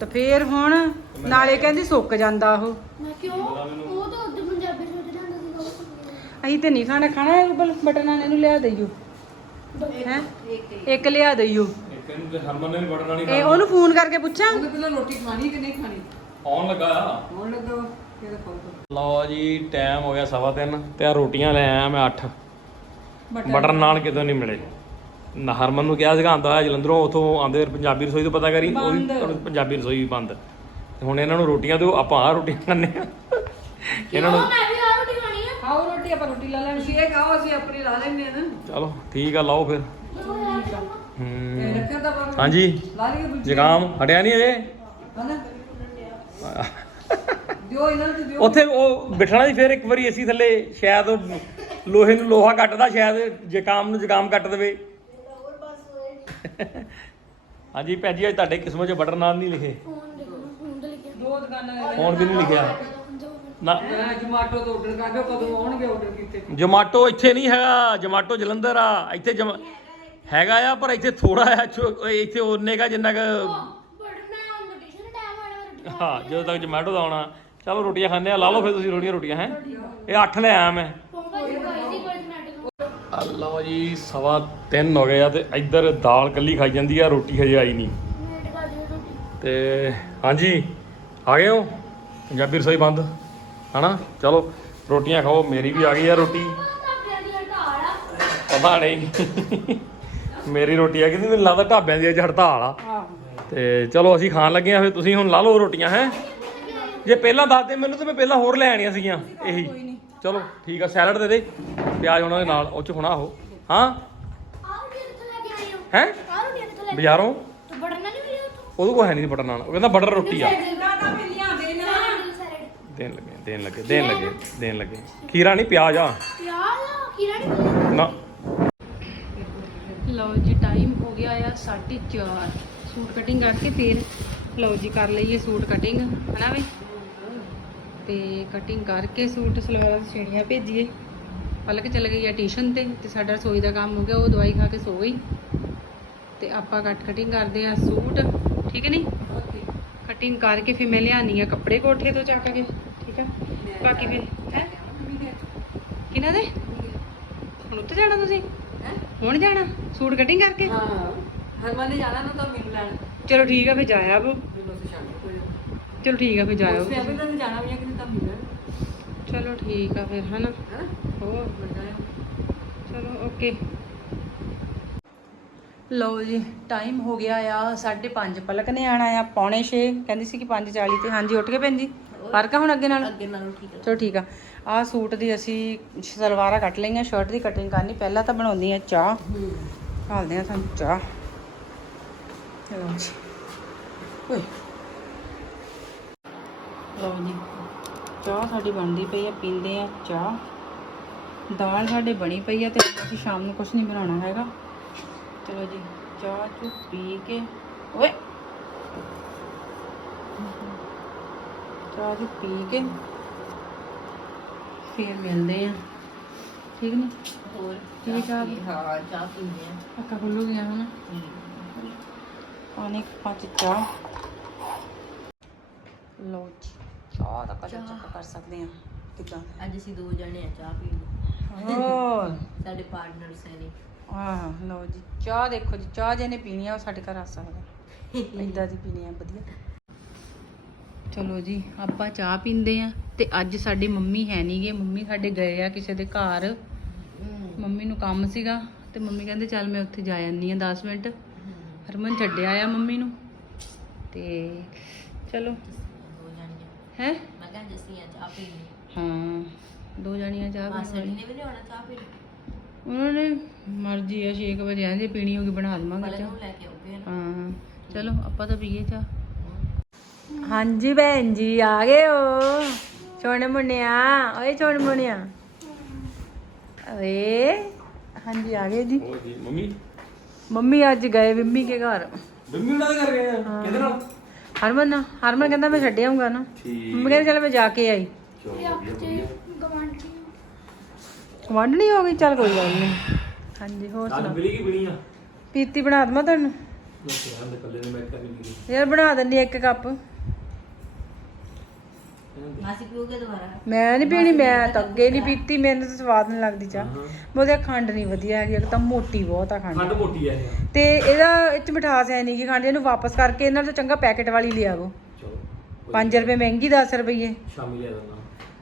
ਤਾਂ ਫੇਰ ਹੁਣ ਨਾਲੇ ਕਹਿੰਦੀ ਸੁੱਕ ਜਾਂਦਾ ਉਹ।
ਮੈਂ ਕਿਉਂ ਉਹ ਤਾਂ ਉੱਧਰ ਪੰਜਾਬੀ ਸੋਚ ਜਾਂਦਾ ਸੀਗਾ ਉਹ
ਅਸੀਂ ਤੇ ਨਹੀਂ ਖਾਣਾ ਖਾਣਾ ਬਲ ਬਟਰ ਨਾਨ ਇਹਨੂੰ ਲਿਆ ਦਈਓ। ਹੈ? ਇੱਕ ਲਿਆ ਦਈਓ।
ਇੱਕ ਇਹਨੂੰ ਤੇ ਹਰਮਨ ਨੇ ਵੀ ਬਟਰ ਨਾਨ ਹੀ
ਇਹ ਉਹਨੂੰ ਫੋਨ ਕਰਕੇ ਪੁੱਛਾਂ?
ਆਉਣ ਲੱਗਾ। ਆ ਆਉਣ ਲੱਗਾ ਲਓ ਜੀ ਟਾਈਮ ਹੋ ਗਿਆ ਸਵਾ ਤਿੰਨ ਤੇ ਆ ਰੋਟੀਆਂ ਲੈ ਆਇਆ ਮੈਂ 8 ਬਟਰ ਨਾਨ ਕਿਤੋਂ ਨਹੀਂ ਮਿਲੇ। ਨਾ ਹਰਮਨ ਨੂੰ ਕਿਹਾ ਸੀਗਾ ਆਂਦਾ ਹੋਇਆ ਜਲੰਧਰੋਂ ਉਥੋਂ ਆਂਦੇ ਪੰਜਾਬੀ ਰਸੋਈ ਤੋਂ ਪਤਾ ਕਰੀ ਉਹ ਵੀ ਪੰਜਾਬੀ ਰਸੋਈ ਵੀ ਬੰਦ। ਤੇ ਹੁਣ ਇਹਨਾਂ ਨੂੰ ਰੋਟੀਆਂ ਦਿਓ ਆਪਾਂ ਆ ਰੋਟੀਆਂ ਖਾਂਦੇ ਆ ਇਹਨਾਂ ਨੂੰ
ਮੈਂ ਵੀ ਆ ਰੋਟੀ ਖਾਣੀ ਆ।
ਖਾਓ ਰੋਟੀ ਆਪਾਂ ਰੋਟੀ ਲਾ ਲੈਣੀ। ਸੀ ਇਹ ਖਾਓ ਅਸੀਂ ਆਪਣੀ ਲਾ ਲੈਣੇ ਆ ਨਾ।
ਚਲੋ ਠੀਕ ਆ ਲਾਓ ਫਿਰ। ਹੂੰ
ਰੱਖਿਆ ਤਾਂ
ਹਾਂਜੀ। ਜ਼ੁਕਾਮ ਹਟਿਆ ਨਹੀਂ ਅਜੇ
ਦਿਓ ਇਹਨਾਂ ਨੂੰ ਦਿਓ।
ਉੱਥੇ ਉਹ ਬਿਠਣਾ ਸੀ ਫਿਰ ਇੱਕ ਵਾਰੀ ਏਸੀ ਥੱਲੇ ਸ਼ਾਇਦ ਉਹ ਲੋਹੇ ਨੂੰ ਲੋਹਾ ਕੱਟਦਾ ਸ਼ਾਇਦ ਜ਼ੁਕਾਮ ਨੂੰ ਜ਼ੁਕਾਮ ਕੱਟ ਦੇਵੇ। ਹਾਂਜੀ ਭੈਜੀ ਅੱਜ ਤੁਹਾਡੇ ਕਿਸਮਤ 'ਚ ਬਟਰ ਨਾਨ ਨਹੀਂ ਲਿਖੇ।
ਫੋਨ ਦੇਖੋ ਫੋਨ ਤੇ ਲਿਖਿਆ।
ਦੋ ਦੁਕਾਨਾਂ
ਫੋਨ ਵੀ ਨਹੀਂ ਲਿਖਿਆ। ਨਾ।
ਜਮਾਟੋ ਤੋਂ ਆਰਡਰ ਕਰ ਦਿਓ ਕਦੋਂ ਆਉਣਗੇ ਆਰਡਰ ਕੀਤੇ?
ਜਮਾਟੋ ਇੱਥੇ ਨਹੀਂ ਹੈਗਾ ਜਮਾਟੋ ਜਲੰਧਰ ਆ। ਇੱਥੇ ਜਮ ਹੈਗਾ ਆ ਪਰ ਇੱਥੇ ਥੋੜਾ ਆ ਇੱਥੇ ਉਹਨੇ ਕਾ ਜਿੰਨਾ ਕੁ
ਬਟ ਮੈਂ ਟਾਈਮ
ਹਾਂ ਜਦੋਂ ਤੱਕ ਜਮਾਟੋ ਦਾ ਆਉਣਾ। ਚਲੋ ਰੋਟੀਆਂ ਖਾਂਦੇ ਆ ਲਾ ਲਓ ਫਿਰ ਤੁਸੀਂ ਰੋਟੀਆਂ ਰੋਟੀਆਂ ਹੈ? ਇਹ 8 ਲੈ ਆਇਆ ਮੈਂ
ਪੋਂਗਾ ਜੀ ਕੋਈ ਸੀ ਕੋਈ ਜਮੈਟੋ
ਆ ਲਓ ਜੀ ਸਵਾ 3 ਹੋ ਗਏ ਆ ਤੇ ਇੱਧਰ ਦਾਲ ਕੱਲੀ ਖਾਈ ਜਾਂਦੀ ਆ ਰੋਟੀ ਹਜੇ ਆਈ ਨਹੀਂ। ਤੇ ਹਾਂਜੀ ਆ ਗਏ ਹੋ? ਪੰਜਾਬੀ ਰਸੋਈ ਬੰਦ ਹਨਾ? ਚਲੋ ਰੋਟੀਆਂ ਖਾਓ ਮੇਰੀ ਵੀ ਆ ਗਈ ਆ ਰੋਟੀ। ਪਤਾ ਨਹੀਂ। ਮੇਰੀ ਰੋਟੀ ਆ ਕਿੰਨੀ ਮੈਨੂੰ ਲੱਗਦਾ ਢਾਬਿਆਂ ਦੀ ਅੱਜ ਹੜਤਾਲ ਆ। ਤੇ ਚਲੋ ਅਸੀਂ ਖਾਣ ਲੱਗੇ ਆ ਫਿਰ ਤੁਸੀਂ ਹੁਣ ਲਾ ਲਓ ਰੋਟੀਆਂ ਹੈ? ਜੇ ਪਹਿਲਾਂ ਦੱਸ ਦੇ ਮੈਨੂੰ ਤਾਂ ਮੈਂ ਪਹਿਲਾਂ ਹੋਰ ਲੈ ਆਣੀਆਂ ਸੀਗੀਆਂ ਇਹੀ। ਚਲੋ ਠੀਕ ਆ ਸੈਲਡ ਦੇ ਦੇ। ਪਿਆਜ਼ ਉਹਨਾਂ ਦੇ ਨਾਲ, ਉਹ ਚ ਹੋਣਾ ਉਹ। ਹਾਂ?
ਹੈ?
ਬਾਜ਼ਾਰੋਂ? ਉਹਦੇ ਕੋਲ ਹੈ ਨਹੀਂ ਬਟਰ ਨਾਨ ਉਹ ਕਹਿੰਦਾ ਬਟਰ ਰੋਟੀ ਆ। ਦੇਣ ਲੱਗੇ ਦੇਣ ਲੱਗੇ ਦੇਣ ਲੱਗੇ ਦੇਣ ਲੱਗੇ। ਖੀਰਾ ਨਹੀਂ, ਪਿਆਜ਼ ਆ। ਨਾ।
ਲਓ ਜੀ ਟਾਈਮ ਹੋ ਗਿਆ ਆ 4:30 ਸੂਟ ਕਟਿੰਗ ਕਰਕੇ ਫਿਰ ਲਓ ਜੀ, ਕਰ ਲਈਏ ਸੂਟ ਕਟਿੰਗ ਹਨਾ ਬਈ? ਤੇ ਕਟਿੰਗ ਕਰਕੇ ਸੂਟ ਸਲਵਾਰਾਂ ਦੀ ਛੇੜੀਆਂ ਭੇਜੀਏ। ਪਲਕ ਚਲ ਗਈ ਆ ਟਿਊਸ਼ਨ ਤੇ ਤੇ ਸਾਡਾ ਰਸੋਈ ਦਾ ਕੰਮ ਹੋ ਗਿਆ ਉਹ ਦਵਾਈ ਖਾ ਕੇ ਸੋ ਗਈ। ਤੇ ਆਪਾਂ ਕੱਟ ਕਟਿੰਗ ਕਰਦੇ ਆ ਸੂਟ ਠੀਕ ਹੈ ਨਹੀਂ? ਕਟਿੰਗ ਕਰਕੇ ਫਿਰ ਮੈਂ ਲਿਆਨੀ ਆ ਕੱਪੜੇ ਕੋਠੇ ਤੋਂ ਚੱਕ ਕੇ ਠੀਕ ਆ ਬਾਕੀ ਫਿਰ ਹੈ? ਕਿਹਨਾਂ ਦੇ? ਹੁਣ ਉੱਤੇ ਜਾਣਾ ਤੁਸੀਂ? ਹੁਣ ਜਾਣਾ? ਸੂਟ ਕਟਿੰਗ ਕਰਕੇ?
ਹਾਂ। ਹਰਮਨ ਨੇ ਜਾਣਾ ਨਾ ਤਾਂ ਮੈਨੂੰ ਲੈਣ।
ਚਲੋ ਠੀਕ ਆ ਫਿਰ ਜਾਇਆ ਬੋ ਚਲੋ ਠੀਕ ਆ ਫਿਰ
ਹੈ ਮਿਲਣ।
ਚਲੋ ਠੀਕ ਆ ਫਿਰ ਹਨਾ?
ਹਾਂ
ਹੋਰ ਚਲੋ ਓਕੇ ਲਓ ਜੀ ਟਾਈਮ ਹੋ ਗਿਆ ਆ 5:30 ਪਲਕ ਨੇ ਆਣਾ ਆ ਪੌਣੇ 6 ਕਹਿੰਦੀ ਸੀ ਕਿ 5:40 ਤੇ। ਹਾਂਜੀ ਉੱਠ ਗਏ ਭੈਣ ਜੀ? ਫ਼ਰਕ ਆ ਹੁਣ ਅੱਗੇ ਨਾਲ?
ਅੱਗੇ ਨਾਲੋਂ ਠੀਕ ਹੈ
ਚਲੋ ਠੀਕ ਆ। ਆਹ ਸੂਟ ਦੀ ਅਸੀਂ ਸਲਵਾਰਾਂ ਕੱਟ ਲਈਆਂ ਸ਼ਰਟ ਦੀ ਕਟਿੰਗ ਕਰਨੀ। ਪਹਿਲਾਂ ਤਾਂ ਬਣਾਉਂਦੀ ਆ ਚਾਹ। ਹਾਲਦੇ ਆ ਸਾਨੂੰ ਚਾਹ। ਚਲੋ ਜੀ। ਓਏ। ਲਓ ਜੀ। ਚਾਹ ਸਾਡੀ ਬਣਦੀ ਪਈ ਆ ਪੀਂਦੇ ਆ ਚਾਹ। ਦਾਲ ਸਾਡੇ ਬਣੀ ਪਈ ਆ ਤੇ ਅਸੀਂ ਸ਼ਾਮ ਨੂੰ ਕੁਝ ਨਹੀਂ ਬਣਾਉਣਾ ਹੈਗਾ। ਚਲੋ ਜੀ ਚਾਹ ਚੁ ਪੀ ਕੇ ਓਏ! ਚਾਹ ਚੁ ਪੀ ਕੇ ਫਿਰ ਮਿਲਦੇ ਆ। ਠੀਕ ਨੇ?
ਹੋਰ
ਠੀਕ ਆ।
ਹਾਂ ਚਾਹ ਪੀਂਦੇ ਆ।
ਅੱਖਾਂ ਖੁੱਲੂ ਗਿਆ ਹਨਾ। ਪਾਣੀ ਪੰਜ ਚਾਹ। ਜੀ ਚਾਹ ਦਾ ਕਲਰ ਚੈੱਕ ਕਰ ਸਕਦੇ ਆ? ਕਿਦਾਂ?
ਅੱਜ ਅਸੀਂ ਦੋ ਜਣੇ ਆ ਚਾਹ ਪੀਣ।
ਹੋਰ।
ਸਾਡੇ ਪਾਰਟਨਰਸ ਹੈ ਨੇ
ਆਹ ਲਓ ਜੀ ਚਾਹ ਦੇਖੋ ਜੀ ਚਾਹ ਜਿਹਨੇ ਪੀਣੀ ਆ ਉਹ ਸਾਡੇ ਘਰ ਆ ਸਕਦਾ। ਇਦਾਂ ਦੀ ਪੀਣੀ ਆ ਵਧੀਆ। ਚਲੋ ਜੀ ਆਪਾਂ ਚਾਹ ਪੀਂਦੇ ਆ ਤੇ ਅੱਜ ਸਾਡੀ ਮੰਮੀ ਹੈ ਨਹੀਂਗੇ ਮੰਮੀ ਸਾਡੇ ਗਏ ਆ ਕਿਸੇ ਦੇ ਘਰ। ਮੰਮੀ ਨੂੰ ਕੰਮ ਸੀਗਾ ਤੇ ਮੰਮੀ ਕਹਿੰਦੇ ਚੱਲ ਮੈਂ ਉੱਥੇ ਜਾ ਆਨੀ ਆ 10 ਮਿੰਟ। ਹਰਮਨ ਛੱਡਿਆ ਆ ਮੰਮੀ ਨੂੰ। ਤੇ ਚਲੋ। ਹੈ?
ਮੈਂ ਕਿਹਾ ਜੱਸੀਆਂ ਚਾਹ ਪੀਣੀ।
ਹਾਂ। ਦੋ ਜਣੀਆਂ ਚਾਹ
ਮਾਸੜ
ਪੀਣੀ
ਨੇ ਵੀ ਲਿਆਉਣਾ ਚਾਹ ਪੀਣੀ।
ਉਹਨਾਂ ਨੇ ਮਰਜ਼ੀ ਆ 6 ਵਜੇ ਆਂਦੇ ਪੀਣੀ ਹੋਗੀ ਬਣਾ ਦੇਵਾਂਗੇ
ਪਹਿਲਾਂ
ਚਾਹ।
ਨੂੰ ਲੈ ਕੇ ਆਉਗੇ
ਹਾਂ ਚਲੋ ਆਪਾਂ ਤਾਂ ਪੀਏ ਚਾਹ। ਹਾਂਜੀ ਭੈਣ ਜੀ ਆ ਗਏ ਹੋ ਛੋਣੇ ਮੁੰਨਿਆ ਓਏ ਛੋਣੇ ਮੁੰਨਿਆ। ਓਏ ਹਾਂਜੀ ਆ ਗਏ ਜੀ।
ਹੋਰ ਜੀ ਮੰਮੀ?
ਮੰਮੀ ਅੱਜ ਗਏ ਵਿੰਮੀ ਕੇ ਘਰ।
ਮੰਮੀ ਦਾ ਕਰ ਗਏ ਆ? ਕਿਹਦੇ ਨਾਲ?
ਹਰਮਨ ਹਰਮਨ ਕਹਿੰਦਾ ਮੈਂ ਛੱਡ ਨਾ।
ਠੀਕ।
ਮੰਮੀ ਕਹਿੰਦੀ ਚੱਲ ਮੈਂ ਜਾ ਕੇ ਆਈ।
ਚਲੋ
ਤੇ ਗਵਾਂਢੀ
ਵੰਡ ਨਹੀਂ ਹੋ ਗਈ? ਚੱਲ ਕੋਈ ਗੱਲ ਨਹੀਂ ਹਾਂਜੀ ਹੋਰ ਸੁਣਾ
ਮਿਲੀ ਕੀ ਬਣੀ ਆ?
ਪੀਤੀ ਬਣਾ ਦਵਾਂ ਤੁਹਾਨੂੰ
ਲੋਕੇ ਹੰਦ ਕੱਲੇ ਨੇ ਮੈਂ ਕਰਨੀ ਪੀਣੀ
ਯਾਰ ਬਣਾ ਦਿੰਦੀ ਇੱਕ ਕੱਪ।
ਮਾਸੀ ਪੀਓਗੇ ਦੁਬਾਰਾ?
ਮੈਂ ਨਹੀਂ ਪੀਣੀ ਮੈਂ ਤਾਂ ਅੱਗੇ ਨਹੀਂ ਪੀਤੀ ਮੈਨੂੰ ਤਾਂ ਸਵਾਦ ਨਹੀਂ ਲੱਗਦੀ ਚਾਹ। ਉਹਦੇ ਖੰਡ ਨਹੀਂ ਵਧੀਆ ਹੈਗੀ ਇੱਕ ਤਾਂ ਮੋਟੀ ਬਹੁਤ ਆ ਖੰਡ।
ਖੰਡ ਮੋਟੀ ਆ ਇਹ।
ਤੇ ਇਹਦਾ ਇਹ ਚ ਮਿਠਾਸ ਹੈ ਨਹੀਂ ਕਿ ਖੰਡ ਇਹਨੂੰ ਵਾਪਸ ਕਰਕੇ ਇਹਨਾਂ ਤੋਂ ਚੰਗਾ ਪੈਕੇਟ ਵਾਲੀ ਲਿਆਵੋ।
ਚਲੋ
5 ਰੁਪਏ ਮਹਿੰਗੀ 10 ਰੁਪਏ
ਸ਼ਾਮੀ ਲੈ ਦਾਂਗਾ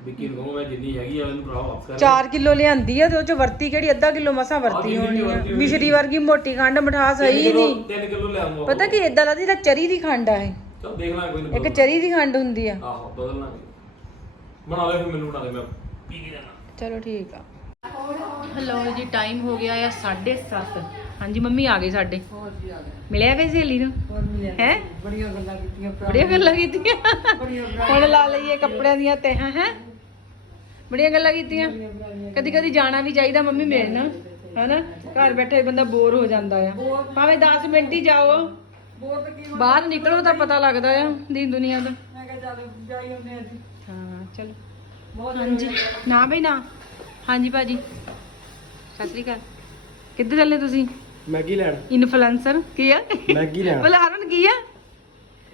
ਵਿੱਕੀ ਨੂੰ ਕਹੂੰ ਮੈਂ ਜਿੰਨੀ ਹੈਗੀ ਆ ਉਹਨੂੰ ਭਰਾ ਵਾਪਸ ਕਰ।
4 ਕਿਲੋ ਲਿਆਂਦੀ ਆ ਤੇ ਉਹ ਚ ਵਰਤੀ ਕਿਹੜੀ ਅੱਧਾ ਕਿਲੋ ਮਸਾਂ ਵਰਤੀ ਹੋਣੀ ਆ।
ਵਰਤੀ ਹੋਣੀ।
ਮਿਸ਼ਰੀ ਵਰਗੀ ਮੋਟੀ ਖੰਡ ਮਿਠਾਸ ਹੈ ਹੀ ਨਹੀਂ।
3 ਕਿਲੋ ਲੈ ਆਉਂਗਾ
ਪਤਾ ਕੀ ਇਦਾਂ ਲੱਗਦੀ ਤਾਂ ਚਰੀ ਦੀ ਖੰਡ ਆ ਇਹ।
ਚਲ ਦੇਖ ਲਾਂ ਕੋਈ
ਇੱਕ ਚਰੀ ਦੀ ਖੰਡ ਹੁੰਦੀ ਆ।
ਆਹੋ ਬਦਲ ਲਾਂਗੇ। ਬਣਾ ਲੈ ਫਿਰ ਮੈਨੂੰ ਬਣਾ ਦੇ ਮੈਂ ਪੀ ਕੇ ਜਾਣਾ।
ਚਲੋ ਠੀਕ ਆ। ਹਲੋ ਜੀ ਟਾਈਮ ਹੋ ਗਿਆ ਆ 7:30 ਹਾਂਜੀ ਮੰਮੀ ਆ ਗਏ ਸਾਡੇ।
ਹੋਰ ਵੀ ਆ ਗਏ।
ਮਿਲਿਆ ਵੇ ਸਹੇਲੀ ਨੂੰ?
ਹੋਰ ਮਿਲਿਆ।
ਹੈ?
ਬੜੀਆਂ ਗੱਲਾਂ ਕੀਤੀਆਂ
ਬੜੀਆਂ ਗੱਲਾਂ ਕੀਤੀਆਂ। ਹੁਣ ਲਾ ਲਈਏ ਕੱਪੜਿਆਂ ਦੀਆਂ ਤਹਾਂ ਹੈ? ਬੜੀਆਂ ਗੱਲਾਂ ਕੀਤੀਆਂ। ਕਦੀ ਕਦੀ ਜਾਣਾ ਵੀ ਚਾਹੀਦਾ ਮੰਮੀ ਮੇਰੇ ਨਾਲ ਹਨਾ? ਘਰ ਬੈਠੇ ਬੰਦਾ ਬੋਰ ਹੋ ਜਾਂਦਾ ਆ। ਭਾਵੇਂ 10 ਮਿੰਟ ਹੀ ਜਾਓ। ਬਾਹਰ ਨਿਕਲੋ ਤਾਂ ਪਤਾ ਲੱਗਦਾ ਆ ਦੀ ਦੁਨੀਆ ਦਾ
ਮੈਂ ਕਿਹਾ ਚੱਲ ਜਾਈ ਹੁੰਦੇ ਆ ਜੀ
ਹਾਂ ਚਲੋ। ਹਾਂਜੀ। ਨਾ ਬਈ ਨਾ। ਹਾਂਜੀ ਭਾਜੀ। ਸਤਿ ਸ੍ਰੀ ਅਕਾਲ। ਕਿੱਧਰ ਚੱਲੇ ਤੁਸੀਂ?
ਮੈਗੀ ਲੈਣ।
ਇਨਫਲੂਐਂਸਰ ਕੀ ਆ?
ਮੈਗੀ ਲੈਣ।
ਬੋਲੇ ਹਰਨ ਕੀ ਆ?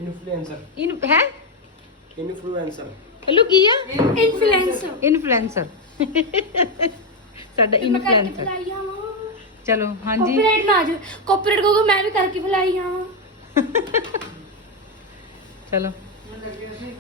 ਇਨਫਲੂਐਂਸਰ
ਇਨ ਹੈ?
ਇਨਫਲੂਐਂਸਰ
ਹਲੋ ਕੀ ਆ
ਇਨਫਲੂਐਂਸਰ
ਇਨਫਲੂਐਂਸਰ ਸਾਡਾ
ਮੈਂ ਕਰਕੇ
ਇਨਫਲੂਐਂਸਰ
ਫਲਾਈ ਆਵਾਂ
ਚਲੋ ਹਾਂਜੀ
ਕਾਪੀਰਾਈਟ ਨਾ ਆ ਜਾਵੇ ਕਾਪੀਰਾਈਟ ਕਹੋਗੇ ਮੈਂ ਵੀ ਕਰਕੇ ਫਲਾਈ ਆਵਾਂ
ਚਲੋ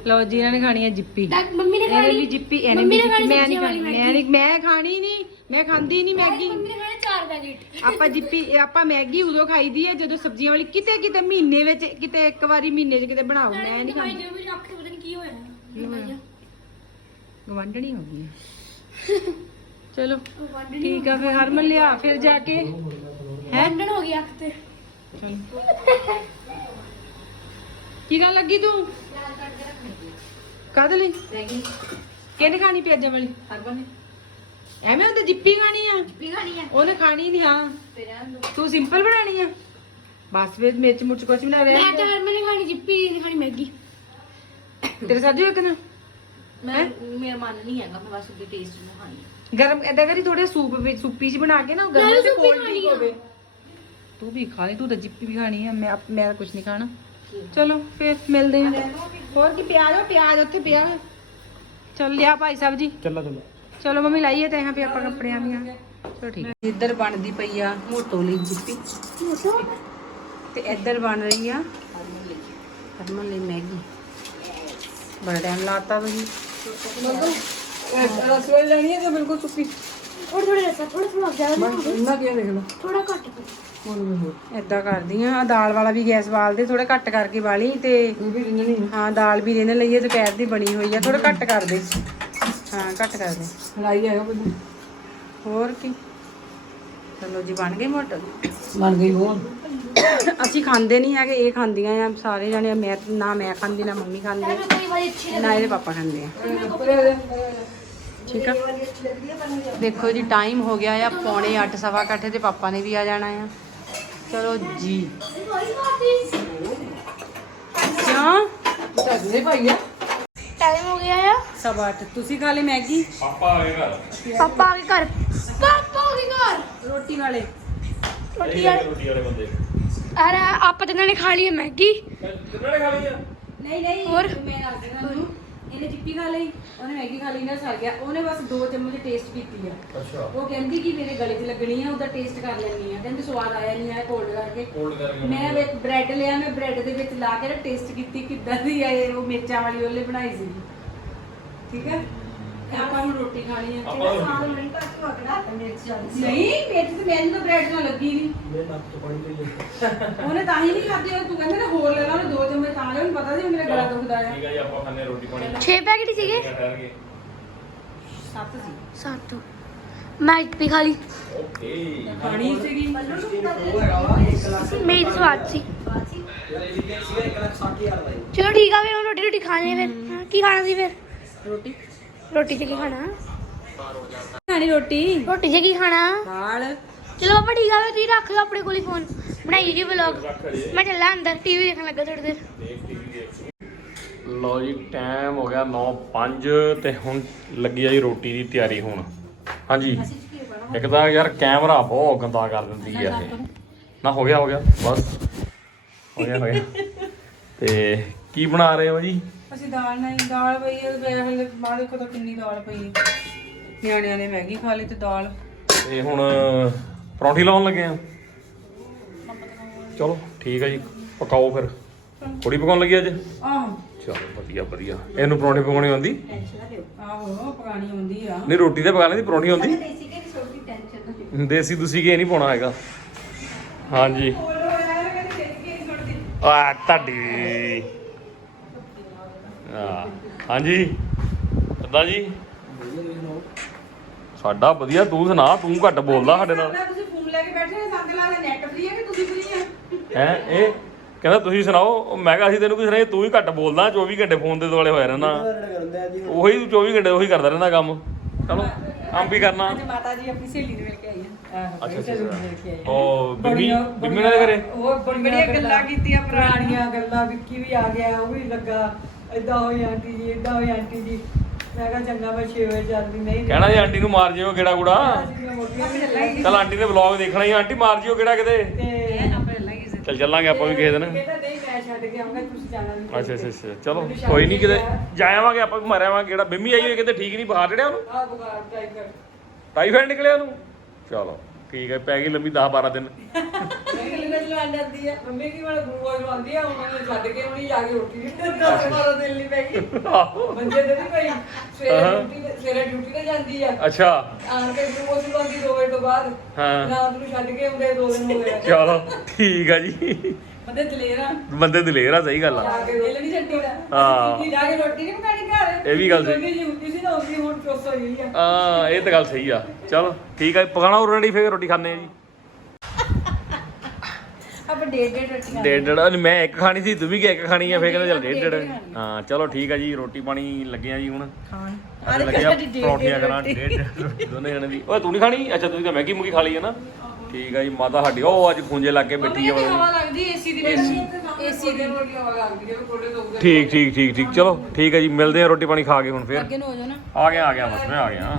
ਲਓ ਜੀ ਇਹਨਾਂ ਨੇ ਖਾਣੀ ਹੈ ਜਿੱਪੀ
ਤਾਂ ਮੰਮੀ ਨੇ
ਇਹਨੇ
ਖਾਣੀ
ਵੀ ਜਿੱਪੀ ਇਹਨੇ
ਮੰਮੀ
ਵੀ
ਨੇ
ਜਿੱਪੀ
ਖਾਣੀ
ਮੈਂ ਨਹੀਂ
ਸਬਜ਼ੀਆਂ ਵਾਲੀ
ਖਾਣੀ ਮੈਂ ਨਹੀਂ ਮੈਂ ਖਾਣੀ ਨਹੀਂ ਮੈਂ ਖਾਂਦੀ ਨਹੀਂ ਮੈਗੀ
ਮੰਮੀ ਨੇ ਖਾਣੇ ਚਾਰ ਪੈਕੇਟ
ਆਪਾਂ ਜਿੱਪੀ ਇਹ ਆਪਾਂ ਮੈਗੀ ਉਦੋਂ ਖਾਈਦੀ ਹੈ ਜਦੋਂ ਸਬਜ਼ੀਆਂ ਵਾਲੀ ਕਿਤੇ ਕਿਤੇ ਮਹੀਨੇ ਵਿੱਚ ਕਿਤੇ ਇੱਕ ਵਾਰੀ ਮਹੀਨੇ 'ਚ ਕਿਤੇ ਬਣਾਓ। ਮੈਂ ਨਹੀਂ ਖਾਂਦੀ।
ਵੀ ਰੱਖ ਕੇ ਪਤਾ ਨਹੀਂ ਕੀ ਹੋਇਆ।
ਕੀ ਹੋਇਆ? ਗਵਾਂਢਣੀ ਹੋ ਗਈ। ਚਲੋ ਠੀਕ ਆ ਫਿਰ ਹਰਮਨ ਲਿਆ ਫਿਰ ਜਾ ਕੇ। ਹੈ?
ਵੰਡਣ ਹੋ ਗਈ ਅੱਖ ਤੇ।
ਚਲੋ। ਕੀ ਗੱਲ ਲੱਗੀ ਤੂੰ? ਕਦ ਲਈ? ਕਿਹਨੇ ਖਾਣੀ ਪਿਆਜ਼ਾਂ ਵਾਲੀ? ਹਰਮਨ ਨੇ। ਐਵੇਂ ਉਹ ਤਾਂ ਜਿੱਪੀ ਖਾਣੀ ਆ?
ਵੀ ਖਾਣੀ ਹੈ
ਉਹਨੇ ਖਾਣੀ ਨਹੀਂ ਹਾਂ। ਤੂੰ ਸਿੰਪਲ ਬਣਾਣੀ ਆ? ਬਸ ਫਿਰ ਮਿਰਚ ਮੁਰਚ ਕੁਛ ਵੀ ਨਾ
ਮੈਂ
ਰਹੇ
ਤਾਂ ਹਰ ਮੈਨੇ ਖਾਣੀ ਜਿੱਪੀ ਨਹੀਂ ਖਾਣੀ ਮੈਗੀ।
ਤੇਰੇ ਸਾਜੂ ਇੱਕ ਨਾ?
ਮੈਂ ਮੇਰਾ ਮਨ ਨਹੀਂ ਹੈਗਾ ਮੈਂ ਬਸ ਉਹਦੇ ਟੇਸਟ ਨੂੰ ਖਾਣੀ
ਗਰਮ ਐਦਾਂ ਕਰੀ ਥੋੜੇ ਸੂਪ ਵਿੱਚ ਸੁੱਪੀ ਚ ਬਣਾ ਕੇ ਨਾ ਗਰਮ ਤੇ ਕੋਲਡ ਡਰਿੰਕ ਹੋਵੇ। ਤੂੰ ਵੀ ਖਾ ਲਈ ਤੂੰ ਤਾਂ ਜਿੱਪੀ ਵੀ ਖਾਣੀ ਆ ਮੈਂ ਮੈਂ ਕੁਝ ਨਹੀਂ ਖਾਣਾ। ਚਲੋ ਫੇਰ ਮਿਲਦੇ ਆ ਹੋਰ ਕੀ ਪਿਆਜ਼ ਹੋ ਪਿਆਜ਼ ਉੱਥੇ ਪਿਆ ਚੱਲ ਲਿਆ ਭਾਈ ਸਾਹਿਬ ਜੀ।
ਚੱਲਾ ਚੱਲਾ।
ਚਲੋ ਮੰਮੀ ਲਾਈਏ ਤੇ ਹਾਂ ਵੀ ਆਪਾਂ ਕੱਪੜਿਆਂ ਦੀਆਂ। ਚਲੋ ਠੀਕ। ਇੱਧਰ ਬਣਦੀ ਪਈ ਆ ਮੋਟੋ ਲਈ ਜਿੱਪੀ। ਤੇ ਇੱਧਰ ਬਣ ਰਹੀ ਆ ਹਰਮਨ ਲਈ ਮੈਗੀ। ਬੜਾ ਟਾਈਮ ਲਾਤਾ ਤੁਸੀਂ। ਰਸੋਈ ਲੈਣੀ ਹੈ ਕਿ ਬਿਲਕੁਲ ਸੁੱਕੀ।
ਥੋੜਾ ਥੋੜਾ ਰਸਾ ਥੋੜਾ ਥੋੜਾ ਜ਼ਿਆਦਾ
ਇੰਨਾ ਕੀ ਦੇਖ ਲਓ
ਥੋੜਾ ਘੱਟ
ਏਦਾਂ ਕਰਦੀ ਆ ਦਾਲ ਵਾਲਾ ਵੀ ਗੈਸ ਬਾਲਦੇ ਥੋੜਾ ਘੱਟ ਕਰਕੇ ਵਾਲੀ ਤੇ ਹਾਂ। ਦਾਲ ਵੀ ਰਹਿਣ ਲਈਏ ਦੁਪਹਿਰ ਦੀ ਬਣੀ ਹੋਈ ਆ ਥੋੜਾ ਘੱਟ ਕਰ ਦੇ। ਹਾਂ ਘੱਟ ਕਰ ਦੇ।
ਲੜਾਈ ਹੈਗਾ ਕੋਈ
ਹੋਰ ਕੀ? ਚਲੋ ਜੀ ਬਣ ਗਈ ਮੋਟਰ?
ਬਣ ਗਈ ਹੋਰ।
ਅਸੀਂ ਖਾਂਦੇ ਨਹੀਂ ਹੈਗੇ ਇਹ ਖਾਂਦੀਆਂ ਆ ਸਾਰੇ ਜਣੇ ਮੈਂ ਨਾ ਮੈਂ ਖਾਂਦੀ ਨਾ ਮੰਮੀ ਖਾਂਦੀ ਨਾ ਇਹਦੇ ਪਾਪਾ ਖਾਂਦੇ ਆ। ਠੀਕ ਆ? ਦੇਖੋ ਜੀ ਟਾਈਮ ਹੋ ਗਿਆ ਆ ਪੌਣੇ 8 ਸਵਾ ਅੱਠ ਤੇ ਪਾਪਾ ਨੇ ਵੀ ਆ ਜਾਣਾ ਆ। ਚਲੋ ਜੀ। ਕਿਉਂ?
ਟਾਈਮ ਹੋ ਗਿਆ ਆ।
ਸਵਾ ਅੱਠ। ਤੁਸੀਂ ਖਾ ਲਈ ਮੈਗੀ?
ਪਾਪਾ ਆ ਗਏ ਘਰ।
ਪਾਪਾ ਆ ਗਏ ਘਰ। ਪਾਪਾ ਆ ਗਏ ਘਰ।
ਰੋਟੀ ਵਾਲੇ।
ਰੋਟੀ
ਵਾਲੇ ਬੰਦੇ।
ਅਰੇ ਆਪਾਂ ਤਾਂ ਇਹਨਾਂ ਨੇ ਖਾ ਲਈ ਹੈ ਮੈਗੀ।
ਕਿੰਨਾ ਨੇ ਖਾ ਲਈ ਆ?
ਨਹੀਂ ਨਹੀਂ
ਹੋਰ?
ਮੈਂ ਦੱਸ ਦਿੰਦਾ ਤੁਹਾਨੂੰ ਇਹਨੇ ਚਿੱਪੀ ਖਾ ਲਈ ਉਹਨੇ ਮੈਗੀ ਖਾ ਲਈ ਨਾ ਸਰ ਗਿਆ। ਉਹਨੇ ਬਸ ਦੋ ਚਮਚ ਟੇਸਟ ਕੀਤੀ ਆ।
ਅੱਛਾ।
ਉਹ ਕਹਿੰਦੀ ਕਿ ਮੇਰੇ ਗਲੇ 'ਚ ਲੱਗਣੀ ਆ ਉਹਦਾ ਟੇਸਟ ਕਰ ਲੈਣੀ ਆ। ਕਹਿੰਦੀ ਸਵਾਦ ਆਇਆ ਨਹੀਂ ਆਇਆ ਕੋਲਡ ਕਰਕੇ।
ਕੋਲਡ ਕਰਕੇ
ਮੈਂ ਵਿੱਚ ਬ੍ਰੈਡ ਲਿਆ ਮੈਂ ਬ੍ਰੈਡ ਦੇ ਵਿੱਚ ਲਾ ਕੇ ਨਾ ਟੇਸਟ ਕੀਤੀ ਕਿੱਦਾਂ ਦੀ ਆ ਇਹ ਉਹ ਮਿਰਚਾਂ ਵਾਲੀ ਉਹਲੇ ਬਣਾਈ ਸੀ ਠੀਕ ਹੈ ਆਪਾਂ ਹੁਣ ਰੋਟੀ ਖਾਣੀ ਆ।
ਆਪਾਂ ਰੋਟੀ
ਨਹੀਂ ਮਿਰਚ ਤੇ ਮੈਨੂੰ ਤਾਂ ਬ੍ਰੈਡ ਨਾਲ ਲੱਗੀ ਨਹੀਂ
ਮੇਰੇ ਨੱਕ ਤੋਂ ਪਾਣੀ ਪਈ ਜਾਂਦਾ
ਉਹਨੇ ਤਾਂ ਹੀ ਨਹੀਂ ਖਾਧੀ ਉਹ ਤੂੰ ਕਹਿੰਦਾ ਨਾ ਹੋਰ ਲੈ ਲਾ ਉਹਨੇ ਦੋ ਚਮਚ ਤਾਂ ਲਿਆ ਉਹਨੂੰ ਪਤਾ ਸੀ ਮੇਰਾ ਗਲਾ ਦੁਖਦਾ ਆ।
ਠੀਕ ਹੈ ਜੀ ਆਪਾਂ ਖਾਣੇ ਰੋਟੀ ਪਾਣੀ।
6 ਪੈਕੇਟ ਹੀ ਸੀਗੇ?
ਠਹਿਰ ਕੇ
ਸੱਤ ਸੀ।
ਸੱਤ। ਮੈਂ ਇੱਕ ਵੀ ਖਾ ਲਈ।
ਓਕੇ।
ਖਾਣੀ ਸੀਗੀ।
ਮੇਰੀ ਤਾਂ ਸਵਾਦ ਸੀ। ਚਲੋ ਠੀਕ ਆ ਫਿਰ ਹੁਣ ਰੋਟੀ ਰੋਟੀ ਖਾਣੀ ਹੈ ਫਿਰ। ਕੀ ਖਾਣਾ ਸੀ ਫਿਰ?
ਰੋਟੀ।
ਰੋਟੀ 'ਚ ਕੀ ਖਾਣਾ?
ਖਾਣੀ ਰੋਟੀ।
ਰੋਟੀ 'ਚ ਕੀ ਖਾਣਾ?
ਦਾਲ।
ਚਲੋ ਪਾਪਾ ਠੀਕ ਆ ਫਿਰ ਤੁਸੀਂ ਰੱਖ ਲਓ ਆਪਣੇ ਕੋਲ ਹੀ ਫੋਨ ਬਣਾਈ ਜੀ ਵਲੌਗ ਮੈਂ ਚੱਲਾਂ ਅੰਦਰ ਟੀਵੀ ਦੇਖਣ ਲੱਗਾ ਥੋੜੀ ਦੇਰ।
ਲਓ ਜੀ ਟਾਈਮ ਹੋ ਗਿਆ 9:05 ਤੇ ਹੁਣ ਲੱਗੀ ਆ ਜੀ ਰੋਟੀ ਦੀ ਤਿਆਰੀ ਹੁਣ। ਹਾਂਜੀ। ਇੱਕ ਤਾਂ ਯਾਰ ਕੈਮਰਾ ਬਹੁਤ ਗੰਦਾ ਕਰ ਦਿੰਦੀ ਆ ਇਹ। ਨਾ ਹੋ ਗਿਆ ਹੋ ਗਿਆ। ਬਸ। ਹੋ ਗਿਆ ਹੋ ਗਿਆ। ਤੇ ਕੀ ਬਣਾ ਰਹੇ ਹੋ ਜੀ?
ਅਸੀਂ ਦਾਲ ਨਹੀਂ ਦਾਲ ਪਈ ਹੈ ਹਲੇ ਬਾਅਦ ਦੇਖੋ ਤਾਂ ਕਿੰਨੀ ਦਾਲ ਪਈ ਹੈ ਨਿਆਣਿਆਂ ਨੇ ਮੈਗੀ ਖਾ ਲਈ ਤੇ ਦਾਲ
ਤੇ ਹੁਣ ਪਰੌਂਠੀ ਲਾਉਣ ਲੱਗੇ ਆ ਚਲੋ ਠੀਕ ਆ ਜੀ ਪਕਾਓ ਫਿਰ ਥੋੜੀ ਪਕਾਉਣ ਲੱਗੀ ਅੱਜ
ਆਹੋ
ਚਲੋ ਵਧੀਆ ਵਧੀਆ ਇਹਨੂੰ ਪਰੌਂਠੀ ਪਕਾਉਣੀ ਆਉਂਦੀ
ਆਹੋ ਪਕਾਣੀ ਹੁੰਦੀ ਆ
ਨਹੀਂ ਰੋਟੀ ਤੇ ਪਕਾ ਲੈਂਦੀ ਪਰੌਂਠੀ ਆਉਂਦੀ
ਦੇਸੀ ਦੀ ਛੋਟੀ ਟੈਨਸ਼ਨ ਨਾ
ਦੇਸੀ ਦੂਸੀ ਕੇ ਨਹੀਂ ਪਾਉਣਾ ਹੈਗਾ ਹਾਂਜੀ ਆ ਤੁਹਾਡੀ ਆ ਹਾਂਜੀ। ਕਿੱਦਾਂ ਜੀ? ਸਾਡਾ ਵਧੀਆ ਤੂੰ ਸੁਣਾ ਤੂੰ ਘੱਟ ਬੋਲਦਾ ਸਾਡੇ ਨਾਲ।
ਤੁਸੀਂ ਫੋਨ ਲੈ ਕੇ ਬੈਠੇ ਹੋ ਸੰਗ ਲਾ ਦੇ ਨੈਟ ਫ੍ਰੀ ਹੈ ਕਿ ਤੁਸੀਂ ਫ੍ਰੀ ਆ
ਹੈ ਇਹ ਕਹਿੰਦਾ ਤੁਸੀਂ ਸੁਣਾਓ ਮੈਂ ਕਿਹਾ ਅਸੀਂ ਤੈਨੂੰ ਕੀ ਸੁਣਾਈਏ ਤੂੰ ਹੀ ਘੱਟ ਬੋਲਦਾ 24 ਘੰਟੇ ਫੋਨ ਦੇ ਦੁਆਲੇ ਹੋਇਆ ਰਹਿਣਾ ਉਹੀ ਤੂੰ 24 ਘੰਟੇ ਉਹੀ ਕਰਦਾ ਰਹਿੰਦਾ ਕੰਮ। ਚਲੋ ਕੰਮ ਵੀ ਕਰਨਾ।
ਅੱਜ ਮਾਤਾ ਜੀ ਆਪਣੀ ਸਹੇਲੀ ਨੂੰ ਮਿਲ ਕੇ ਆਈ ਆ।
ਅੱਛਾ ਅੱਛਾ ਉਹ ਬਿੰਮੀ ਬਿੰਮੀ ਨਾਲ ਘਰੇ?
ਉਹ ਬੜੀਆਂ ਗੱਲਾਂ ਕੀਤੀਆਂ
ਪੁਰਾਣੀਆਂ ਗੱਲਾਂ ਵਿੱਕੀ ਵੀ ਆ ਗਿਆ ਉਹ ਵੀ ਲੱਗਾ। ਏਦਾਂ ਹੋਈ ਆਂਟੀ ਜੀ ਏਦਾਂ ਹੋਈ ਆਂਟੀ ਜੀ। ਮੈਂ ਕਿਹਾ ਚੰਗਾ ਮੈਂ 6 ਵਜੇ ਜਾਂਦੀ ਨਹੀਂ
ਕਹਿਣਾ ਜੀ ਆਂਟੀ ਨੂੰ ਮਾਰ ਜਿਓ ਕਿਹੜਾ ਕੁੜਾ। ਚਲ ਆਂਟੀ ਨੇ ਵਲੌਗ ਦੇਖਣਾ ਹੀ ਆਂਟੀ ਮਾਰ ਜਿਓ ਕਿਹੜਾ ਕਿਤੇ।
ਤੇ
ਚਲ ਚੱਲਾਂਗੇ ਆਪਾਂ ਵੀ ਕਿਸੇ ਦਿਨ।
ਕਹਿੰਦਾ ਨਹੀਂ ਮੈਂ ਛੱਡ ਕੇ ਆਉਂਗਾ ਤੁਸੀਂ ਜਾਣਾ ਨਹੀਂ
ਅੱਛਾ ਅੱਛਾ ਅੱਛਾ। ਚਲੋ ਕੋਈ ਨਹੀਂ ਕਿਤੇ ਜਾਵਾਂਗੇ ਆਪਾਂ ਵੀ ਮਾਰਿਆਵਾਂਗੇ ਕਿਹੜਾ ਬਿੰਮੀ ਆਈ ਹੋਈ ਕਿਤੇ ਠੀਕ ਨਹੀਂ ਬਾਹਰ ਚੜਿਆ ਉਹਨੂੰ?
ਆ ਬੁਖਾਰ ਟਾਈਗਰ।
ਟਾਈਫਾਇਡ ਨਿਕਲਿਆ ਉਹਨੂੰ? ਚਲੋ। ਠੀਕ ਹੈ ਪੈ ਗਈ ਲੰਮੀ 10 12 ਦਿਨ।
ਗੱਲ ਲਾਂ ਜਾਂਦੀ ਆ ਮੰਮੀ ਕੀ ਵਾਲਾ ਗੂਆ ਜਵਾਂਦੀ ਆ ਉਹਨਾਂ ਨੇ ਛੱਡ ਕੇ ਉਹਨੇ ਜਾ ਕੇ ਰੋਟੀ ਨਹੀਂ ਦਸ ਮਾਰਾ ਦਿਲ ਨਹੀਂ ਪੈ ਗਈ। ਮੰਜੇ ਤੇ ਨਹੀਂ ਪਈ। ਸਵੇਰੇ ਡਿਊਟੀ ਤੇ ਸਵੇਰੇ ਡਿਊਟੀ ਤੇ ਜਾਂਦੀ ਆ।
ਅੱਛਾ।
ਆਣ ਕੇ ਗੂਆ ਜਵਾਂਦੀ ਦੋ ਵਜੇ ਤੋਂ ਬਾਅਦ।
ਹਾਂ।
ਰਾਤ ਨੂੰ ਛੱਡ ਕੇ ਹੁੰਦੇ ਦੋ ਦਿਨ ਹੋ ਗਏ।
ਚਲੋ ਠੀਕ ਆ ਜੀ।
ਬੰਦੇ ਦਲੇਰਾ
ਬੰਦੇ ਦਲੇਰ ਆ ਸਹੀ ਗੱਲ ਆ।
ਜਾ ਕੇ ਦਿਲ ਨਹੀਂ ਛੱਡੀਦਾ
ਹਾਂ।
ਕੀ ਜਾ ਕੇ ਰੋਟੀ ਨਹੀਂ ਪਕਾਣੀ ਘਰ?
ਇਹ ਵੀ ਗੱਲ ਸਹੀ।
ਛੋਟੀ ਜਿਹੀ ਹੁੰਦੀ ਸੀ ਨਾ ਹੁੰਦੀ ਹੁਣ ਚੁੱਸ ਹੋ ਗਈ ਆ।
ਆ ਇਹ ਤਾਂ ਗੱਲ ਸਹੀ ਆ। ਚਲੋ ਠੀਕ ਆ ਪਕਾਣਾ ਆਲਰੇਡੀ ਫੇਰ ਰੋਟੀ ਖਾਣੇ ਆ ਜੀ।
ਆਪਾਂ ਡੇਢ ਡੇਢ ਰੋਟੀਆਂ
ਡੇਢ ਡੇਢ। ਨਹੀਂ, ਮੈਂ ਇੱਕ ਖਾਣੀ ਸੀ ਤੂੰ ਵੀ ਕਿ ਇੱਕ ਖਾਣੀ ਆ ਫੇਰ ਕਹਿੰਦਾ ਚੱਲ ਡੇਢ ਡੇਢ। ਹਾਂ ਚਲੋ ਠੀਕ ਆ ਜੀ ਰੋਟੀ ਪਾਣੀ ਲੱਗੇ ਆ ਜੀ ਹੁਣ।
ਖਾਣ।
ਅੱਜ ਲੱਗਿਆ ਪਰੌਂਠੀਆਂ ਕਰਾਂ ਡੇਢ ਦੋਨੇ ਜਣੇ ਦੀ ਓਏ ਤੂੰ ਨਹੀਂ ਖਾਣੀ? ਅੱਛਾ ਤੁਸੀਂ ਤਾਂ ਮੈਗੀ ਮੁਗੀ ਖਾ ਲਈ ਹੈ ਨਾ। ਠੀਕ ਆ ਜੀ ਮਾਤਾ ਸਾਡੀ। ਉਹ ਅੱਜ ਖੁੰਝੇ ਲਾ ਕੇ ਬੈਠੀ ਆ
ਹਵਾ ਲੱਗਦੀ ਏਸੀ ਦੀ
ਏਸੀ। ਦੀ। ਹਵਾ ਲੱਗਦੀ ਹੈ ਥੋੜੇ ਤੋਂ
ਠੀਕ ਠੀਕ ਠੀਕ ਠੀਕ। ਚਲੋ ਠੀਕ ਆ ਜੀ ਮਿਲਦੇ ਆ ਰੋਟੀ ਪਾਣੀ ਖਾ ਕੇ ਹੁਣ ਫੇਰ।
ਅੱਗੇ ਨੂੰ ਹੋ ਜਾਣਾ
ਆ ਗਿਆ ਆ ਗਿਆ ਬਸ ਮੈਂ ਆ ਗਿਆ।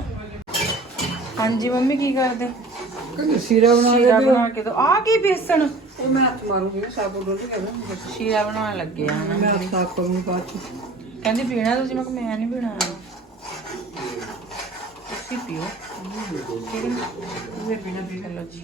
ਹਾਂਜੀ ਮੰਮੀ ਕੀ ਕਰਦੇ?
ਸੀਰਾ ਬਣਾ
ਸ਼ੀਰਾ ਬਣਾ ਕੇ ਦੋ ਆ ਕੀ ਬੇਸਣ?
ਉਹ ਮੈਂ ਹੱਥ ਮਾਰੂੰਗੀ ਸਾਬੂ ਡੋਲ ਕੇ ਕਹਿੰਦਾ
ਸ਼ੀਰਾ ਬਣਾਉਣ ਲੱਗੇ ਆ।
ਮੈਂ ਹੱਥ ਸਾਫ਼ ਕਰੂੰਗੀ ਬਾਅਦ ਚ।
ਕਹਿੰਦੇ ਪੀਣਾ ਤੁਸੀਂ? ਮੈਂ ਕਿਹਾ ਮੈਂ ਨਹੀਂ ਪੀਣਾ। ਤੁਸੀਂ ਪੀਓ। ਠੀਕ ਹੈ
ਵੀ
ਚਲੋ ਜੀ।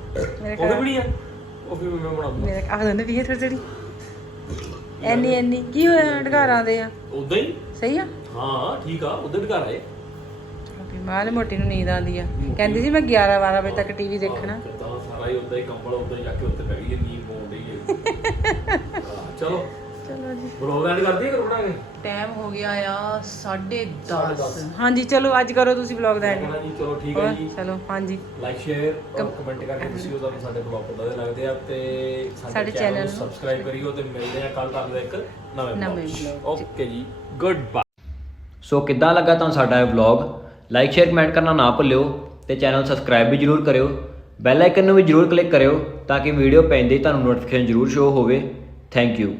ਮੇਰੇ
ਉਹ
ਘਰ।
ਵੀ ਆ। ਉਹ ਵੀ ਮੈਂ ਬਣਾ ਦੂੰ
ਮੇਰੇ ਆਹ ਦੋਨੇ ਪੀਏ ਥੋੜੀ ਥੋੜੀ ਐਨੀ ਐਨੀ। ਕੀ ਹੋਇਆ ਢਗਾਰਾਂ ਦੇ ਆ?
ਉਦਾਂ ਹੀ।
ਸਹੀ ਆ?
ਹਾਂ ਠੀਕ ਆ। ਉਧਰ ਵੀ ਘਰ ਆਏ।
ਮਾਲ ਮੋਟੀ ਨੂੰ ਨੀਂਦ ਆਉਂਦੀ ਆ। ਕਹਿੰਦੀ ਸੀ ਮੈਂ 11 12 ਵਜੇ ਤੱਕ ਟੀਵੀ ਦੇਖਣਾ।
ਕਿੱਦਾਂ ਸਾਰਾ ਹੀ ਉਦਾਂ ਹੀ ਕੰਬਲ ਉਦਾਂ ਹੀ ਜਾ ਕੇ ਉੱਤੇ ਪੈ ਗਈ ਹੈ, ਨੀਂਦ ਪਾਉਣ ਡਈ ਹੈ ਹਾਂ, ਚਲੋ।
ਚਲੋ ਜੀ।
ਬਲੌਗ ਐਂਡ ਕਰਦੀ ਹੈ ਕਰੋਣਾ ਹੈ
ਟਾਈਮ ਹੋ ਗਿਆ ਆ 10:30 ਹਾਂਜੀ ਚਲੋ ਅੱਜ ਕਰੋ ਤੁਸੀਂ ਵਲੌਗ ਦਾ ਐਂਡ
ਜੀ ਚਲੋ ਠੀਕ ਹੈ ਜੀ।
ਚਲੋ ਹਾਂਜੀ।
ਲਾਈਕ ਸ਼ੇਅਰ ਔਰ ਕਮੈਂਟ ਕਰਕੇ ਦੱਸਿਓ ਤੁਹਾਨੂੰ ਸਾਡੇ ਬਲੌਗ ਕਿੱਦਾਂ ਦੇ ਲੱਗਦੇ ਆ ਤੇ
ਸਾਡੇ
ਸਾਡੇ
channel
ਚੈਨਲ
ਨੂੰ
ਨੂੰ। ਸਬਸਕ੍ਰਾਈਬ ਕਰਿਓ ਤੇ ਮਿਲਦੇ ਆ ਕੱਲ ਤੁਹਾਨੂੰ ਇੱਕ ਨਵੇਂ
ਨਵੇਂ
ਬਲੌਗ
vlog 'ਚ।
ਓਕੇ ਜੀ ਗੁੱਡ ਬਾਏ
ਸੋ ਕਿੱਦਾਂ ਲੱਗਾ ਤੁਹਾਨੂੰ ਸਾਡਾ ਇਹ ਵਲੌਗ ਲਾਈਕ ਸ਼ੇਅਰ ਕਮੈਂਟ ਕਰਨਾ ਨਾ ਭੁੱਲਿਓ ਤੇ ਚੈਨਲ ਸਬਸਕ੍ਰਾਈਬ ਵੀ ਜਰੂਰ ਕਰਿਓ। ਬੈਲ ਆਈਕਨ ਨੂੰ ਵੀ ਜਰੂਰ ਕਲਿੱਕ ਕਰਿਓ ਤਾਂ ਕਿ ਵੀਡੀਓ ਪੈਂਦੇ ਹੀ ਤੁਹਾਨੂੰ ਨੋਟੀਫਿਕੇਸ਼ਨ ਜਰੂਰ ਸ਼ੋ ਹੋਵੇ। Thank you